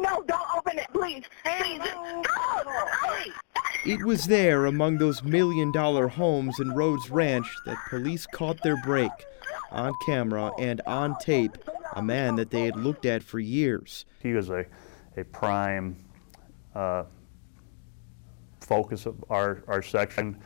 No, don't open it, please. Please. It was there, among those million-dollar homes in Rhodes Ranch, that police caught their break. On camera and on tape, a man that they had looked at for years. He was a prime focus of our section,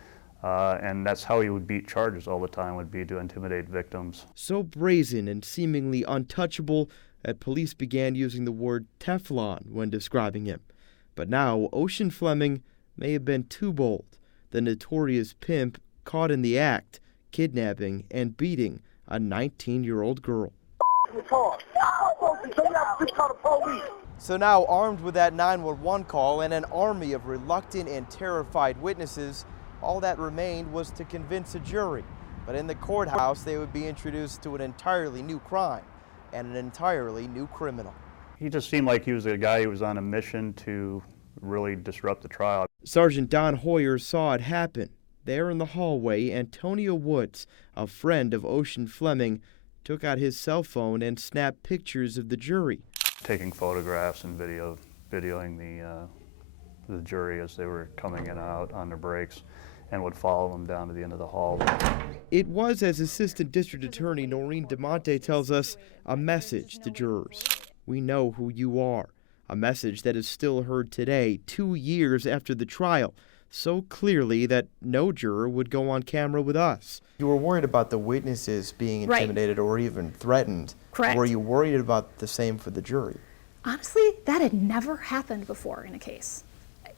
and that's how he would beat charges all the time, would be to intimidate victims. So brazen and seemingly untouchable that police began using the word Teflon when describing him. But now, Ocean Fleming may have been too bold. The notorious pimp caught in the act, kidnapping and beating a 19-year-old girl. So now, armed with that 911 call and an army of reluctant and terrified witnesses, all that remained was to convince a jury. But in the courthouse, they would be introduced to an entirely new crime and an entirely new criminal. He just seemed like he was a guy who was on a mission to really disrupt the trial. Sergeant Don Hoyer saw it happen. There in the hallway, Antonio Woods, a friend of Ocean Fleming, took out his cell phone and snapped pictures of the jury. Taking photographs and videoing the jury as they were coming in and out on their breaks, and would follow them down to the end of the hall. It was, as Assistant District Attorney Noreen DeMonte tells us, a message to jurors. We know who you are. A message that is still heard today, 2 years after the trial, so clearly that no juror would go on camera with us. You were worried about the witnesses being intimidated or even threatened. Correct. Were you worried about the same for the jury? Honestly, that had never happened before in a case.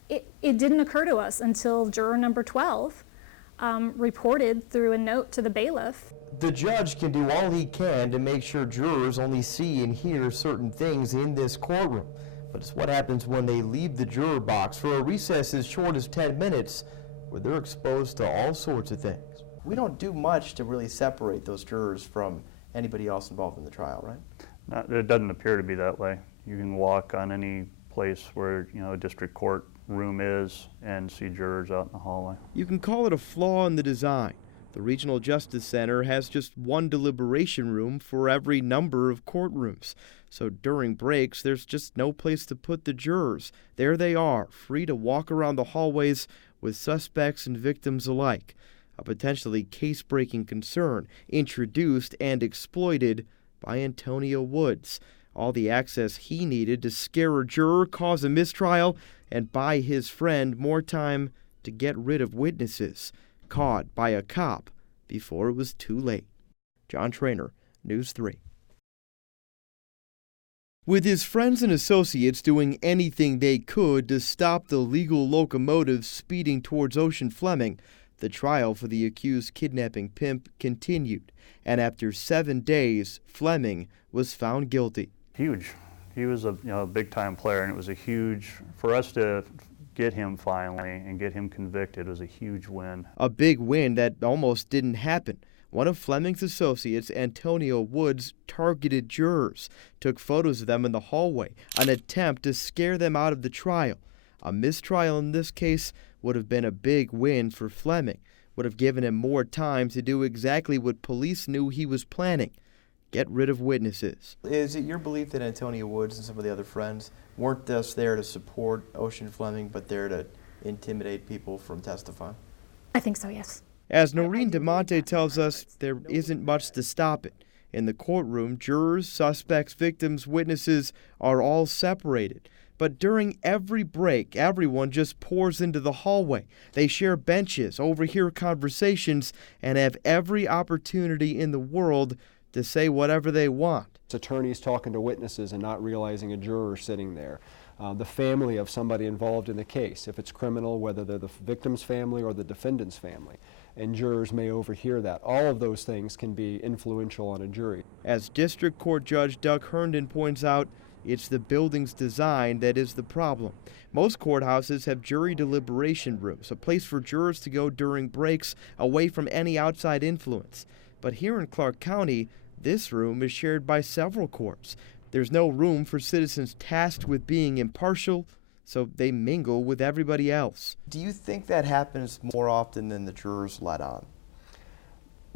It didn't occur to us until juror number 12 reported through a note to the bailiff. The judge can do all he can to make sure jurors only see and hear certain things in this courtroom. But it's what happens when they leave the juror box for a recess as short as 10 minutes, where they're exposed to all sorts of things. We don't do much to really separate those jurors from anybody else involved in the trial, right? It doesn't appear to be that way. You can walk on any place where a district court room is and see jurors out in the hallway. You can call it a flaw in the design. The Regional Justice Center has just one deliberation room for every number of courtrooms. So during breaks, there's just no place to put the jurors. There they are, free to walk around the hallways with suspects and victims alike. A potentially case-breaking concern, introduced and exploited by Antonio Woods. All the access he needed to scare a juror, cause a mistrial, and buy his friend more time to get rid of witnesses caught by a cop before it was too late. John Trainer, News 3. With his friends and associates doing anything they could to stop the legal locomotive speeding towards Ocean Fleming, the trial for the accused kidnapping pimp continued, and after 7 days, Fleming was found guilty. Huge. He was a big-time player, and it was a huge, for us to get him finally and get him convicted was a huge win. A big win that almost didn't happen. One of Fleming's associates, Antonio Woods, targeted jurors, took photos of them in the hallway, an attempt to scare them out of the trial. A mistrial in this case would have been a big win for Fleming, would have given him more time to do exactly what police knew he was planning: get rid of witnesses. Is it your belief that Antonio Woods and some of the other friends weren't just there to support Ocean Fleming, but there to intimidate people from testifying? I think so, yes. As Noreen DeMonte tells us, there isn't much to stop it. In the courtroom, jurors, suspects, victims, witnesses are all separated. But during every break, everyone just pours into the hallway. They share benches, overhear conversations, and have every opportunity in the world to say whatever they want. It's attorneys talking to witnesses and not realizing a juror sitting there. The family of somebody involved in the case, if it's criminal, whether they're the victim's family or the defendant's family. And jurors may overhear that. All of those things can be influential on a jury. As District Court Judge Doug Herndon points out, it's the building's design that is the problem. Most courthouses have jury deliberation rooms, a place for jurors to go during breaks away from any outside influence. But here in Clark County, this room is shared by several courts. There's no room for citizens tasked with being impartial, so they mingle with everybody else. Do you think that happens more often than the jurors let on?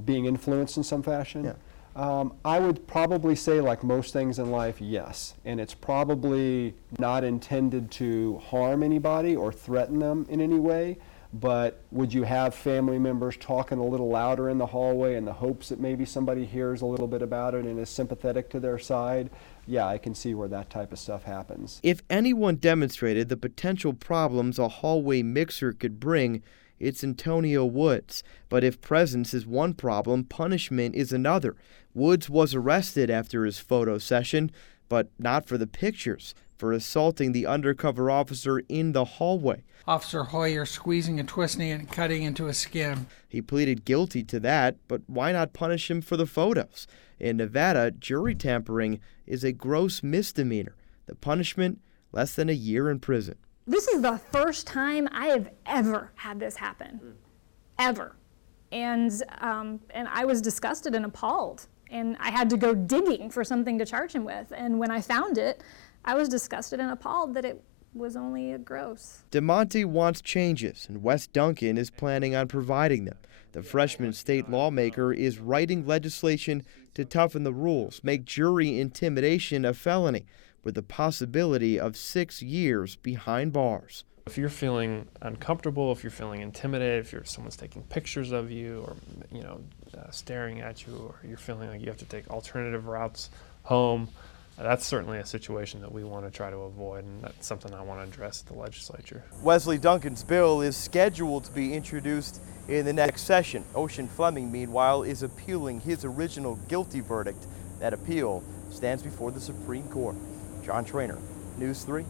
Being influenced in some fashion? Yeah. I would probably say, like most things in life, yes. And it's probably not intended to harm anybody or threaten them in any way. But would you have family members talking a little louder in the hallway in the hopes that maybe somebody hears a little bit about it and is sympathetic to their side? Yeah, I can see where that type of stuff happens. If anyone demonstrated the potential problems a hallway mixer could bring, it's Antonio Woods. But if presence is one problem, punishment is another. Woods was arrested after his photo session, but not for the pictures, for assaulting the undercover officer in the hallway. Officer Hoyer squeezing and twisting and cutting into his skin. He pleaded guilty to that, but why not punish him for the photos? In Nevada, jury tampering is a gross misdemeanor. The punishment, less than a year in prison. This is the first time I have ever had this happen, ever. And I was disgusted and appalled. And I had to go digging for something to charge him with. And when I found it, I was disgusted and appalled that it was only a gross. DeMonte wants changes, and West Duncan is planning on providing them. The freshman state lawmaker is writing legislation to toughen the rules, make jury intimidation a felony, with the possibility of 6 years behind bars. If you're feeling uncomfortable, if you're feeling intimidated, if someone's taking pictures of you or staring at you, or you're feeling like you have to take alternative routes home, that's certainly a situation that we want to try to avoid, and that's something I want to address at the legislature. Wesley Duncan's bill is scheduled to be introduced in the next session. Ocean Fleming, meanwhile, is appealing his original guilty verdict. That appeal stands before the Supreme Court. John Trainer, News 3.